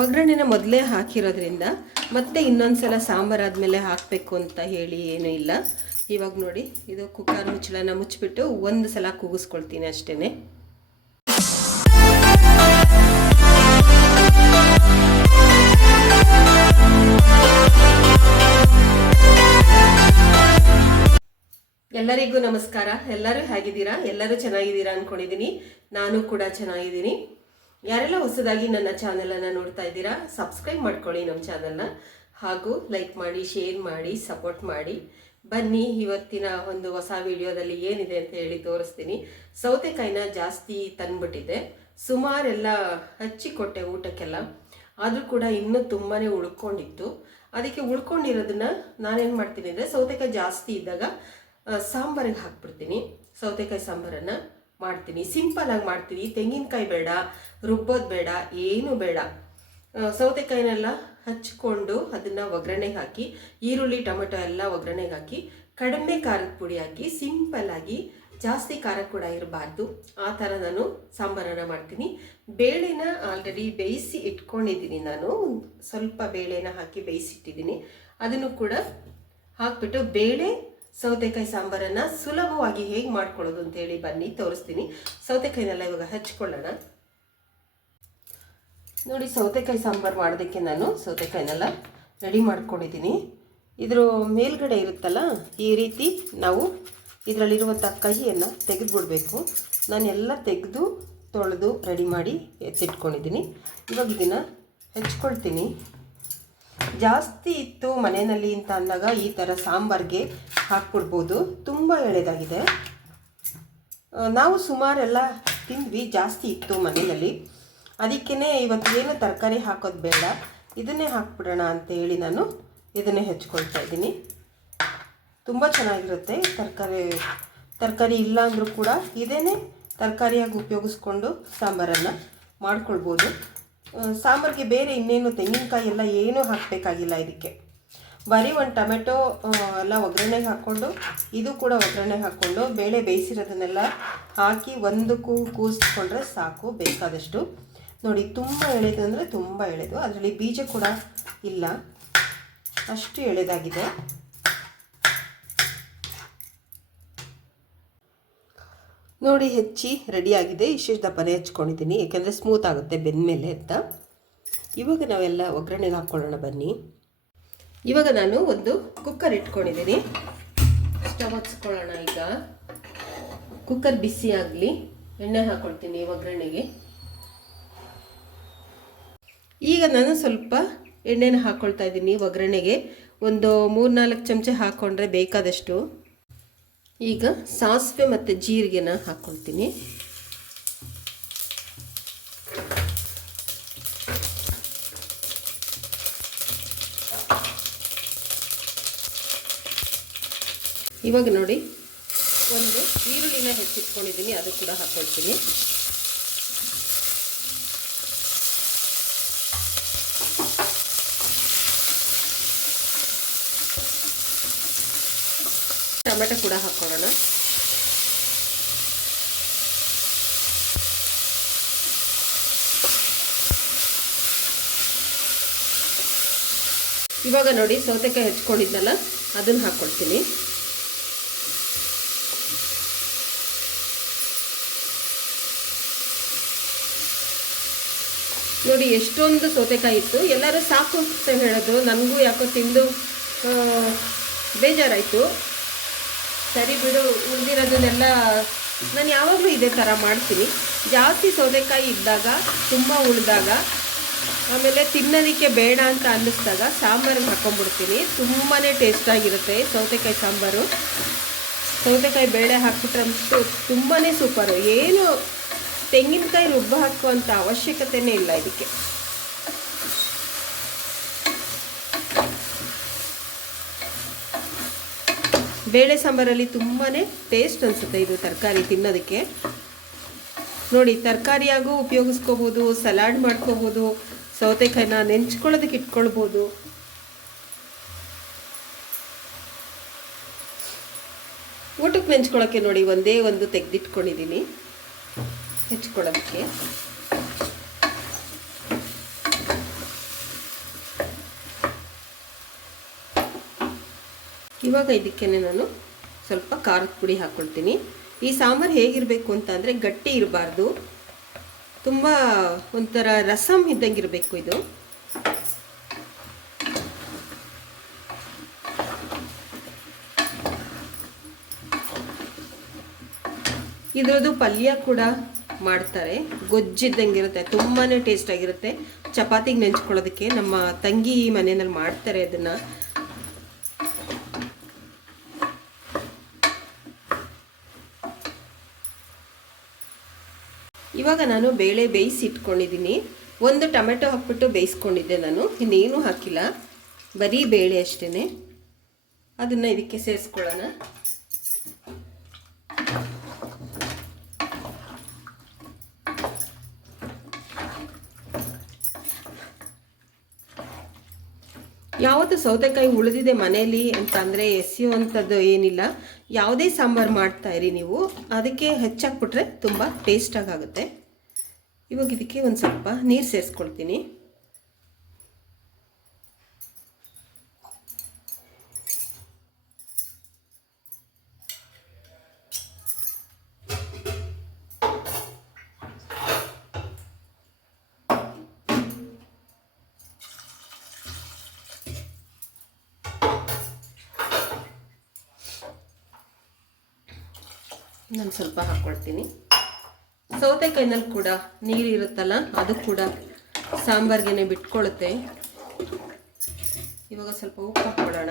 ಒಗ್ಗರಣೆನ ಮೊದಲೇ ಹಾಕಿರೋದ್ರಿಂದ ಮತ್ತೆ ಇನ್ನೊಂದು ಸಲ ಆದಮೇಲೆ ಹಾಕಬೇಕು ಅಂತ ಹೇಳಿ ಏನೂ ಇಲ್ಲ. ಇವಾಗ ನೋಡಿ, ಇದು ಕುಕ್ಕರ್ ಮುಚ್ಚಳನ ಮುಚ್ಚಿಬಿಟ್ಟು ಒಂದು ಸಲ ಕೂಗಿಸ್ಕೊಳ್ತೀನಿ ಅಷ್ಟೇ ಎಲ್ಲರಿಗೂ ನಮಸ್ಕಾರ. ಎಲ್ಲರೂ ಹೇಗಿದ್ದೀರಾ? ಎಲ್ಲರೂ ಚೆನ್ನಾಗಿದ್ದೀರಾ ಅನ್ಕೊಂಡಿದ್ದೀನಿ. ನಾನು ಕೂಡ ಚೆನ್ನಾಗಿದ್ದೀನಿ. ಯಾರೆಲ್ಲ ಹೊಸದಾಗಿ ನನ್ನ ಚಾನಲನ್ನು ನೋಡ್ತಾ ಇದ್ದೀರಾ ಸಬ್ಸ್ಕ್ರೈಬ್ ಮಾಡ್ಕೊಳ್ಳಿ ನಮ್ಮ ಚಾನಲ್ನ ಹಾಗೂ ಲೈಕ್ ಮಾಡಿ ಶೇರ್ ಮಾಡಿ ಸಪೋರ್ಟ್ ಮಾಡಿ. ಬನ್ನಿ, ಇವತ್ತಿನ ಒಂದು ಹೊಸ ವಿಡಿಯೋದಲ್ಲಿ ಏನಿದೆ ಅಂತ ಹೇಳಿ ತೋರಿಸ್ತೀನಿ. ಸೌತೆಕಾಯಿನ ಜಾಸ್ತಿ ತಂದ್ಬಿಟ್ಟಿದೆ. ಸುಮಾರೆಲ್ಲ ಹಚ್ಚಿಕೊಟ್ಟೆ ಊಟಕ್ಕೆಲ್ಲ. ಆದರೂ ಕೂಡ ಇನ್ನೂ ತುಂಬಾ ಉಳ್ಕೊಂಡಿತ್ತು. ಅದಕ್ಕೆ ಉಳ್ಕೊಂಡಿರೋದನ್ನ ನಾನೇನು ಮಾಡ್ತೀನಿ ಅಂದರೆ ಸೌತೆಕಾಯಿ ಜಾಸ್ತಿ ಇದ್ದಾಗ ಸಾಂಬಾರಿಗೆ ಹಾಕ್ಬಿಡ್ತೀನಿ. ಸೌತೆಕಾಯಿ ಸಾಂಬಾರನ್ನು. ಮಾಡ್ತೀನಿ. ಸಿಂಪಲ್ ಆಗಿ ಮಾಡ್ತೀನಿ. ತೆಂಗಿನಕಾಯಿ ಬೇಡ, ರುಬ್ಬೋದು ಬೇಡ, ಏನು ಬೇಡ. ಸೌತೆಕಾಯಿನೆಲ್ಲ ಹಚ್ಕೊಂಡು ಅದನ್ನು ಒಗ್ಗರಣೆಗೆ ಹಾಕಿ, ಈರುಳ್ಳಿ, ಟೊಮೆಟೊ ಎಲ್ಲ ಒಗ್ಗರಣೆಗೆ ಹಾಕಿ, ಕಡಿಮೆ ಖಾರದ ಪುಡಿ ಹಾಕಿ ಸಿಂಪಲ್ ಆಗಿ ಜಾಸ್ತಿ ಖಾರ ಕೂಡ ಇರಬಾರ್ದು. ಆ ಥರ ನಾನು ಸಾಂಬಾರನ್ನು ಮಾಡ್ತೀನಿ. ಬೇಳೆನ ಆಲ್ರೆಡಿ ಬೇಯಿಸಿ ಇಟ್ಕೊಂಡಿದ್ದೀನಿ ನಾನು. ಸ್ವಲ್ಪ ಬೇಳೆನ ಹಾಕಿ ಬೇಯಿಸಿಟ್ಟಿದ್ದೀನಿ. ಅದನ್ನು ಕೂಡ ಹಾಕ್ಬಿಟ್ಟು ಬೇಳೆ ಸೌತೆಕಾಯಿ ಸಾಂಬಾರನ್ನು ಸುಲಭವಾಗಿ ಹೇಗೆ ಮಾಡ್ಕೊಳ್ಳೋದು ಅಂತೇಳಿ ಬನ್ನಿ, ತೋರಿಸ್ತೀನಿ. ಸೌತೆಕಾಯಿನೆಲ್ಲ ಇವಾಗ ಹಚ್ಕೊಳ್ಳೋಣ. ನೋಡಿ, ಸೌತೆಕಾಯಿ ಸಾಂಬಾರು ಮಾಡೋದಕ್ಕೆ ನಾನು ಸೌತೆಕಾಯಿನೆಲ್ಲ ರೆಡಿ ಮಾಡ್ಕೊಂಡಿದ್ದೀನಿ. ಇದ್ರ ಮೇಲ್ಗಡೆ ಇರುತ್ತಲ್ಲ, ಈ ರೀತಿ ನಾವು ಇದರಲ್ಲಿರುವಂಥ ಕಹಿಯನ್ನು ತೆಗೆದುಬಿಡಬೇಕು. ನಾನೆಲ್ಲ ತೆಗೆದು ತೊಳೆದು ರೆಡಿ ಮಾಡಿ ಎತ್ತಿಟ್ಕೊಂಡಿದ್ದೀನಿ. ಇವಾಗ ಇದನ್ನು ಹೆಚ್ಕೊಳ್ತೀನಿ. ಜಾಸ್ತಿ ಇತ್ತು ಮನೆಯಲ್ಲಿ ಅಂತ ಅಂದಾಗ ಈ ಥರ ಸಾಂಬಾರಿಗೆ ಹಾಕ್ಬಿಡ್ಬೋದು. ತುಂಬ ಎಳೆದಾಗಿದೆ. ನಾವು ಸುಮಾರೆಲ್ಲ ತಿಂದ್ವಿ, ಜಾಸ್ತಿ ಇತ್ತು ಮನೆಯಲ್ಲಿ. ಅದಕ್ಕೇ ಇವತ್ತು ಏನು ತರಕಾರಿ ಹಾಕೋದು ಬೇಡ, ಇದನ್ನೇ ಹಾಕ್ಬಿಡೋಣ ಅಂತ ಹೇಳಿ ನಾನು ಇದನ್ನೇ ಹೆಚ್ಕೊಳ್ತಾ ಇದ್ದೀನಿ. ತುಂಬ ಚೆನ್ನಾಗಿರುತ್ತೆ ತರಕಾರಿ ತರಕಾರಿ ಇಲ್ಲ ಅಂದರೂ ಕೂಡ ಇದೇ ತರಕಾರಿಯಾಗಿ ಉಪಯೋಗಿಸ್ಕೊಂಡು ಸಾಂಬಾರನ್ನು ಮಾಡ್ಕೊಳ್ಬೋದು. ಸಾಂಬಾರಿಗೆ ಬೇರೆ ಇನ್ನೇನು ತೆಂಗಿನಕಾಯಿ ಎಲ್ಲ ಏನೂ ಹಾಕಬೇಕಾಗಿಲ್ಲ ಇದಕ್ಕೆ. ಬರೀ ಒಂದು ಟೊಮೆಟೊ ಎಲ್ಲ ಒಗ್ಗರಣೆಗೆ ಹಾಕ್ಕೊಂಡು, ಇದು ಕೂಡ ಒಗ್ಗರಣೆಗೆ ಹಾಕ್ಕೊಂಡು ಬೇಳೆ ಬೇಯಿಸಿರೋದನ್ನೆಲ್ಲ ಹಾಕಿ ಒಂದು ಕೂ, ಕೂರಿಸ್ಕೊಂಡ್ರೆ ಸಾಕು, ಬೇಕಾದಷ್ಟು. ನೋಡಿ, ತುಂಬ ಎಳೆದು ಅಂದರೆ ತುಂಬ ಎಳೆದು, ಅದರಲ್ಲಿ ಬೀಜ ಕೂಡ ಇಲ್ಲ. ಅಷ್ಟು ಎಳೆದಾಗಿದೆ. ನೋಡಿ, ಹೆಚ್ಚಿ ರೆಡಿಯಾಗಿದೆ. ಇಷ್ಟು ದಪ್ಪನೆ ಹಚ್ಕೊಂಡಿದ್ದೀನಿ. ಏಕೆಂದರೆ ಸ್ಮೂತ್ ಆಗುತ್ತೆ ಬೆಂದಮೇಲೆ ಅಂತ. ಇವಾಗ ನಾವೆಲ್ಲ ಒಗ್ಗರಣೆಗೆ ಹಾಕ್ಕೊಳ್ಳೋಣ ಬನ್ನಿ. ಇವಾಗ ನಾನು ಒಂದು ಕುಕ್ಕರ್ ಇಟ್ಕೊಂಡಿದ್ದೀನಿ. ಸ್ಟವ್ ಹಚ್ಕೊಳ್ಳೋಣ ಈಗ. ಕುಕ್ಕರ್ ಬಿಸಿ ಆಗಲಿ. ಎಣ್ಣೆ ಹಾಕ್ಕೊಳ್ತೀನಿ ಒಗ್ಗರಣೆಗೆ. ಈಗ ನಾನು ಸ್ವಲ್ಪ ಎಣ್ಣೆನ ಹಾಕ್ಕೊಳ್ತಾ ಇದ್ದೀನಿ ಒಗ್ಗರಣೆಗೆ. ಒಂದು ಮೂರು ನಾಲ್ಕು ಚಮಚ ಹಾಕ್ಕೊಂಡ್ರೆ ಬೇಕಾದಷ್ಟು. ಈಗ ಸಾಸಿವೆ ಮತ್ತು ಜೀರಿಗೆನ ಹಾಕ್ಕೊಳ್ತೀನಿ ಇವಾಗ ನೋಡಿ ಒಂದು ಈರುಳ್ಳಿನ ಹೆಚ್ಚಿಟ್ಕೊಂಡಿದ್ದೀನಿ ಅದು ಕೂಡ ಹಾಕ್ಕೊಳ್ತೀನಿ ಟೊಮೆಟೊ ಕೂಡ ಹಾಕ್ಕೊಳ್ಳೋಣ ಇವಾಗ ನೋಡಿ ಸೌತೆಕಾಯಿ ಹೆಚ್ಕೊಂಡಿದ್ದಲ್ಲ, ಅದನ್ನು ಹಾಕ್ಕೊಳ್ತೀನಿ ನೋಡಿ ಎಷ್ಟೊಂದು ಸೌತೆಕಾಯಿ ಇತ್ತು. ಎಲ್ಲರೂ ಸಾಕು ಅಂತ ಹೇಳೋದು, ನನಗೂ ಯಾಕೋ ತಿಂದು ಬೇಜಾರಾಯಿತು. ಸರಿ ಬಿಡು, ಉಳಿದಿರೋದನ್ನೆಲ್ಲ ನಾನು ಯಾವಾಗಲೂ ಇದೇ ಥರ ಮಾಡ್ತೀನಿ. ಜಾಸ್ತಿ ಸೌತೆಕಾಯಿ ಇದ್ದಾಗ, ತುಂಬ ಉಳಿದಾಗ, ಆಮೇಲೆ ತಿನ್ನೋದಕ್ಕೆ ಬೇಡ ಅಂತ ಅನ್ನಿಸ್ದಾಗ ಸಾಂಬಾರಿಗೆ ಹಾಕೊಂಡ್ಬಿಡ್ತೀನಿ. ತುಂಬಾ ಟೇಸ್ಟಾಗಿರುತ್ತೆ ಸೌತೆಕಾಯಿ ಸಾಂಬಾರು. ಸೌತೆಕಾಯಿ ಬೇಳೆ ಹಾಕ್ಬಿಟ್ರಂತೂ ತುಂಬಾ ಸೂಪರು ಏನು ತೆಂಗಿನಕಾಯಿ ರುಬ್ಬ ಹಾಕುವಂಥ ಅವಶ್ಯಕತೆನೇ ಇಲ್ಲ ಇದಕ್ಕೆ. ಬೇಳೆ ಸಾಂಬಾರಲ್ಲಿ ತುಂಬಾ ಟೇಸ್ಟ್ ಅನಿಸುತ್ತೆ ಇದು ತರಕಾರಿ ತಿನ್ನೋದಕ್ಕೆ. ನೋಡಿ, ತರಕಾರಿಯಾಗೂ ಉಪಯೋಗಿಸ್ಕೋಬೋದು ಸಲಾಡ್ ಮಾಡ್ಕೋಬೋದು, ಸೌತೆಕಾಯಿನ ನೆಂಚ್ಕೊಳ್ಳೋದಕ್ಕೆ ಇಟ್ಕೊಳ್ಬೋದು. ಊಟಕ್ಕೆ ನೆಂಚ್ಕೊಳ್ಳೋಕ್ಕೆ ನೋಡಿ, ಒಂದೇ ಒಂದು ತೆಗೆದಿಟ್ಕೊಂಡಿದ್ದೀನಿ. ಹೆಚ್ಕೊಳ್ಳೋದಕ್ಕೆ ಇವಾಗ ಇದಕ್ಕೆ ನಾನು ಸ್ವಲ್ಪ ಖಾರದ ಪುಡಿ ಹಾಕ್ಕೊಳ್ತೀನಿ ಈ ಸಾಂಬಾರು ಹೇಗಿರಬೇಕು ಅಂತ ಅಂದರೆ ಗಟ್ಟಿ ಇರಬಾರ್ದು. ತುಂಬ ಒಂಥರ ರಸಮ್ ಇದ್ದಂಗೆ ಇರಬೇಕು ಇದು. ಇದ್ರದ್ದು ಪಲ್ಯ ಕೂಡ ಮಾಡ್ತಾರೆ. ಗೊಜ್ಜಿದ್ದಂಗೆ ಇರುತ್ತೆ. ಟೇಸ್ಟ್ ಆಗಿರುತ್ತೆ. ಚಪಾತಿಗೆ ನೆಂಚ್ಕೊಳ್ಳೋದಕ್ಕೆ ನಮ್ಮ ತಂಗಿ ಮನೆಯಲ್ಲಿ ಮಾಡ್ತಾರೆ ಅದನ್ನು. ಇವಾಗ ನಾನು ಬೇಳೆ ಬೇಯಿಸಿ ಇಟ್ಕೊಂಡಿದ್ದೀನಿ. ಒಂದು ಟೊಮೆಟೊ ಹಾಕ್ಬಿಟ್ಟು ಬೇಯಿಸ್ಕೊಂಡಿದ್ದೆ ನಾನು. ಇನ್ನೇನು ಹಾಕಿಲ್ಲ. ಬರೀ ಬೇಳೆ ಅಷ್ಟೇ ಅದನ್ನು ಇದಕ್ಕೆ ಸೇರಿಸ್ಕೊಳ್ಳೋಣ. ಯಾವತ್ತು ಸೌತೆಕಾಯಿ ಉಳಿದಿದೆ ಮನೆಯಲ್ಲಿ ಅಂತಂದರೆ ಎಸೆಯುವಂಥದ್ದು ಏನಿಲ್ಲ. ಯಾವುದೇ ಸಾಂಬಾರು ಇರಿ ನೀವು. ಅದಕ್ಕೆ ಹೆಚ್ಚಾಕ್ಬಿಟ್ರೆ ತುಂಬ ಟೇಸ್ಟಾಗಿ ಆಗುತ್ತೆ. ಇವಾಗ ಇದಕ್ಕೆ ಒಂದು ಸ್ವಲ್ಪ ನೀರು ಸೇರಿಸ್ಕೊಳ್ತೀನಿ. ನಾನು ಸ್ವಲ್ಪ ಹಾಕ್ಕೊಳ್ತೀನಿ ಸೌತೆಕಾಯಿನಲ್ಲಿ ಕೂಡ ನೀರು ಇರುತ್ತಲ್ಲ, ಅದು ಕೂಡ ಸಾಂಬಾರ್ಗೆ ಬಿಟ್ಕೊಳ್ಳುತ್ತೆ ಇವಾಗ ಸ್ವಲ್ಪ ಉಪ್ಪು ಹಾಕ್ಕೊಳ್ಳೋಣ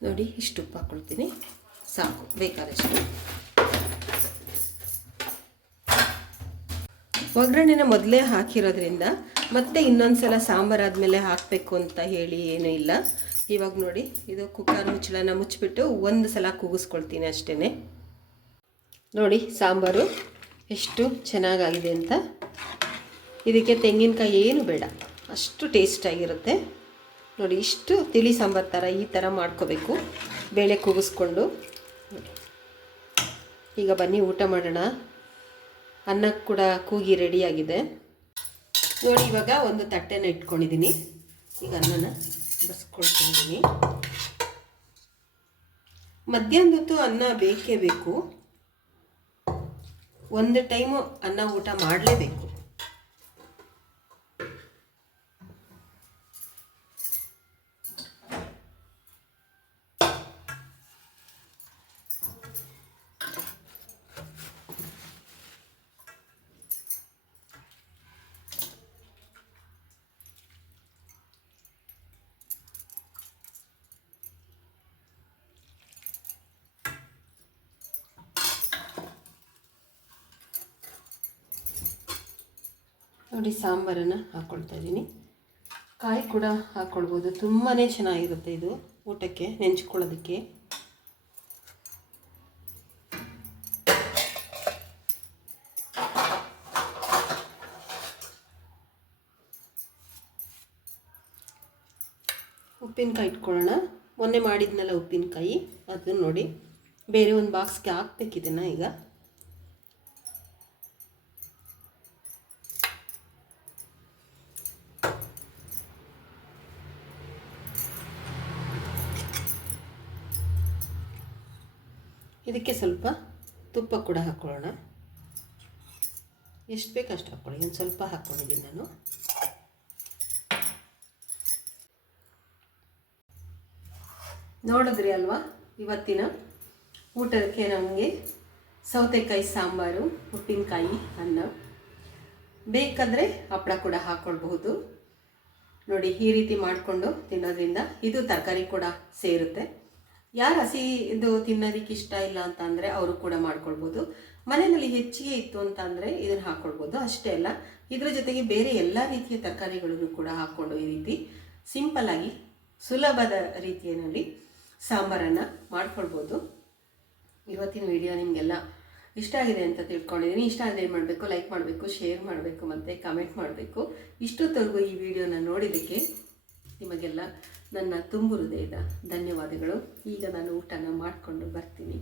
ನೋಡಿ, ಇಷ್ಟು ಉಪ್ಪು ಹಾಕ್ಕೊಳ್ತೀನಿ ಸಾಕು, ಬೇಕಾದಷ್ಟು. ಒಗ್ಗರಣೆನ ಮೊದಲೇ ಹಾಕಿರೋದ್ರಿಂದ ಮತ್ತೆ ಇನ್ನೊಂದು ಸಲ ಸಾಂಬಾರು ಆದಮೇಲೆ ಹಾಕಬೇಕು ಅಂತ ಹೇಳಿ ಏನೂ ಇಲ್ಲ. ಇವಾಗ ನೋಡಿ, ಇದು ಕುಕ್ಕರ್ ಮುಚ್ಚಳನ ಮುಚ್ಚಿಬಿಟ್ಟು ಒಂದು ಸಲ ಕೂಗಿಸ್ಕೊಳ್ತೀನಿ ಅಷ್ಟೇ ನೋಡಿ, ಸಾಂಬಾರು ಎಷ್ಟು ಚೆನ್ನಾಗಾಗಿದೆ ಅಂತ. ಇದಕ್ಕೆ ತೆಂಗಿನಕಾಯಿ ಏನು ಬೇಡ, ಅಷ್ಟು ಟೇಸ್ಟಾಗಿರುತ್ತೆ ನೋಡಿ, ಇಷ್ಟು ತಿಳಿ ಸಾಂಬಾರು ಥರ ಈ ಥರ ಮಾಡ್ಕೋಬೇಕು. ಬೇಳೆ ಕೂಗಿಸ್ಕೊಂಡು. ಈಗ ಬನ್ನಿ, ಊಟ ಮಾಡೋಣ. ಅನ್ನಕ್ಕೆ ಕೂಡ ಕೂಗಿ ರೆಡಿಯಾಗಿದೆ ನೋಡಿ, ಇವಾಗ ಒಂದು ತಟ್ಟೆನ ಇಟ್ಕೊಂಡಿದ್ದೀನಿ. ಈಗ ಅನ್ನನ ಬಸ್ಕೊಳ್ತಿದ್ದೀನಿ. ಮಧ್ಯಾಹ್ನದೊತ್ತು ಅನ್ನ ಬೇಕೇ ಬೇಕು. ಒಂದು ಟೈಮು ಅನ್ನ ಊಟ ಮಾಡಲೇಬೇಕು. ನೋಡಿ ಸಾಂಬಾರನ್ನು ಹಾಕ್ಕೊಳ್ತಾ ಇದ್ದೀನಿ. ಕಾಯಿ ಕೂಡ ಹಾಕ್ಕೊಳ್ಬೋದು ತುಂಬಾ ಚೆನ್ನಾಗಿರುತ್ತೆ ಇದು ಊಟಕ್ಕೆ, ನೆಂಚ್ಕೊಳ್ಳೋದಕ್ಕೆ. ಉಪ್ಪಿನಕಾಯಿ ಇಟ್ಕೊಳ್ಳೋಣ. ಮೊನ್ನೆ ಮಾಡಿದ್ನಲ್ಲ ಉಪ್ಪಿನಕಾಯಿ. ಅದನ್ನು ನೋಡಿ, ಬೇರೆ ಒಂದು ಬಾಕ್ಸ್ಗೆ ಹಾಕ್ಬೇಕಿದೆನಾ ಈಗ. ಇದಕ್ಕೆ ಸ್ವಲ್ಪ ತುಪ್ಪ ಕೂಡ ಹಾಕ್ಕೊಳ್ಳೋಣ ಎಷ್ಟು ಬೇಕು ಅಷ್ಟು ಹಾಕ್ಕೊಳ್ಳಿ ಒಂದು ಸ್ವಲ್ಪ ಹಾಕ್ಕೊಂಡಿದ್ದೀನಿ ನಾನು. ನೋಡಿದ್ರಿ ಅಲ್ವಾ ಇವತ್ತಿನ ಊಟಕ್ಕೆ ನಮಗೆ ಸೌತೆಕಾಯಿ ಸಾಂಬಾರು, ಉಪ್ಪಿನಕಾಯಿ, ಅನ್ನ. ಬೇಕಾದರೆ ಹಪ್ಪಳ ಕೂಡ ಹಾಕ್ಕೊಳ್ಬಹುದು ನೋಡಿ, ಈ ರೀತಿ ಮಾಡಿಕೊಂಡು ತಿನ್ನೋದ್ರಿಂದ ಇದು ತರಕಾರಿ ಕೂಡ ಸೇರುತ್ತೆ. ಯಾರು ಹಸಿ ಇದು ತಿನ್ನೋದಕ್ಕೆ ಇಷ್ಟ ಇಲ್ಲ ಅಂತ ಅಂದರೆ ಅವರು ಕೂಡ ಮಾಡ್ಕೊಳ್ಬೋದು. ಮನೆಯಲ್ಲಿ ಹೆಚ್ಚಿಗೆ ಇತ್ತು ಅಂತ ಅಂದರೆ ಇದನ್ನು ಹಾಕ್ಕೊಳ್ಬೋದು ಅಷ್ಟೇ ಅಲ್ಲ, ಇದ್ರ ಜೊತೆಗೆ ಬೇರೆ ಎಲ್ಲ ರೀತಿಯ ತರಕಾರಿಗಳನ್ನು ಕೂಡ ಹಾಕ್ಕೊಂಡು ಈ ರೀತಿ ಸಿಂಪಲ್ಲಾಗಿ ಸುಲಭದ ರೀತಿಯಲ್ಲಿ ಸಾಂಬಾರನ್ನು ಮಾಡ್ಕೊಳ್ಬೋದು. ಇವತ್ತಿನ ವಿಡಿಯೋ ನಿಮಗೆಲ್ಲ ಇಷ್ಟ ಆಗಿದೆ ಅಂತ ತಿಳ್ಕೊಂಡಿದ್ದೀನಿ ಇಷ್ಟ ಆದರೆ ಏನು ಮಾಡಬೇಕು? ಲೈಕ್ ಮಾಡಬೇಕು ಶೇರ್ ಮಾಡಬೇಕು ಮತ್ತು ಕಮೆಂಟ್ ಮಾಡಬೇಕು. ಇಷ್ಟೊತ್ತವರೆಗೂ ಈ ವಿಡಿಯೋನ ನೋಡಿದ್ದಕ್ಕೆ ನಿಮಗೆಲ್ಲ ನನ್ನ ತುಂಬು ಹೃದಯದ ಧನ್ಯವಾದಗಳು. ಈಗ ನಾನು ಊಟನ ಮಾಡಿಕೊಂಡು ಬರ್ತೀನಿ.